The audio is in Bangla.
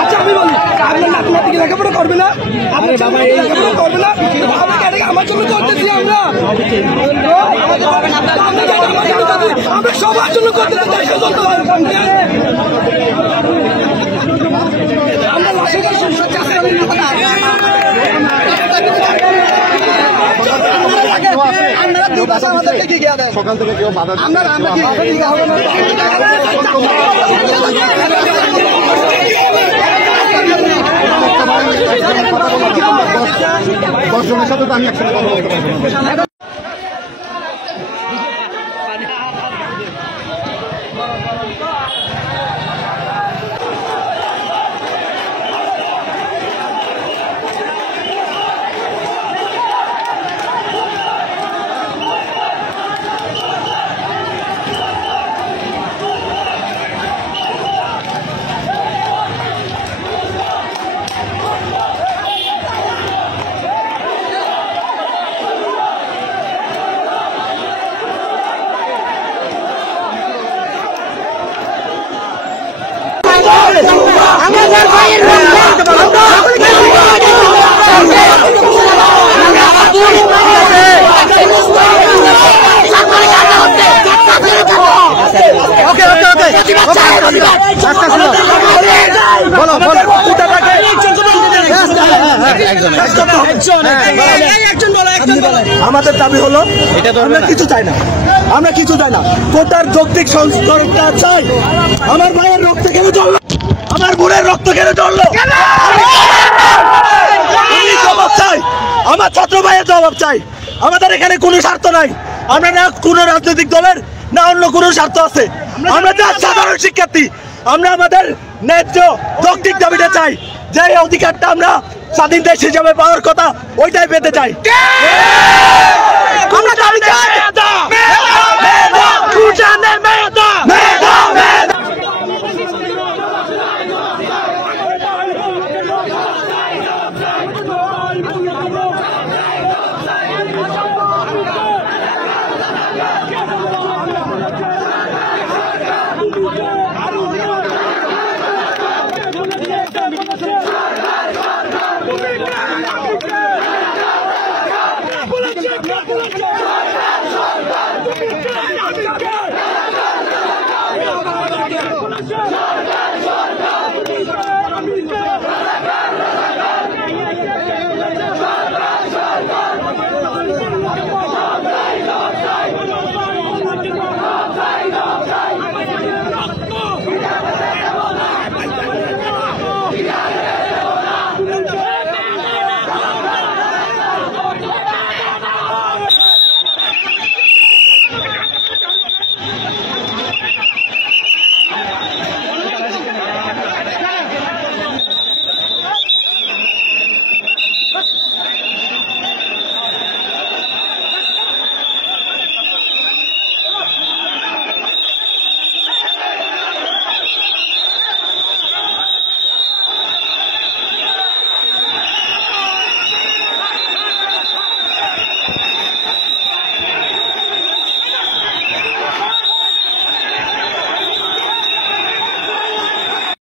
আচ্ছা আমি বলি আপনার নাতি নাতিকে লেখাপড়া করবে না, আপনি লেখাপড়া করবে না, আমার জন্য করতেছি আমরা সবার জন্য করতেছি। আমরা সকাল থেকে কেউ বাধা দশজনের সাথে তো আমি একসাথে কথা বলতে পারবো না। আমাদের ভাইয়ের আমাদের দাবি হলো আমরা কিছু চাই না, আমরা কিছু চাই না, কোটার যৌক্তিক সংস্করণটা চাই। আমার ভাইয়ের রক্ত কেন জ্বললো, আমার বোনের রক্ত কেন জ্বললো, জবাব চাই, আমার ছাত্র ভাইয়ের জবাব চাই। আমাদের এখানে কোনো স্বার্থ নাই, আমরা না কোনো রাজনৈতিক দলের না অন্য কোনো স্বার্থ আছে, আমরা সাধারণ শিক্ষার্থী, আমরা আমাদের ন্যায্য যৌক্তিক দাবিটা চাই, যে অধিকারটা আমরা স্বাধীন দেশ হিসাবে পাওয়ার কথা ওইটাই পেতে চাই। আমরা দাবি চাই।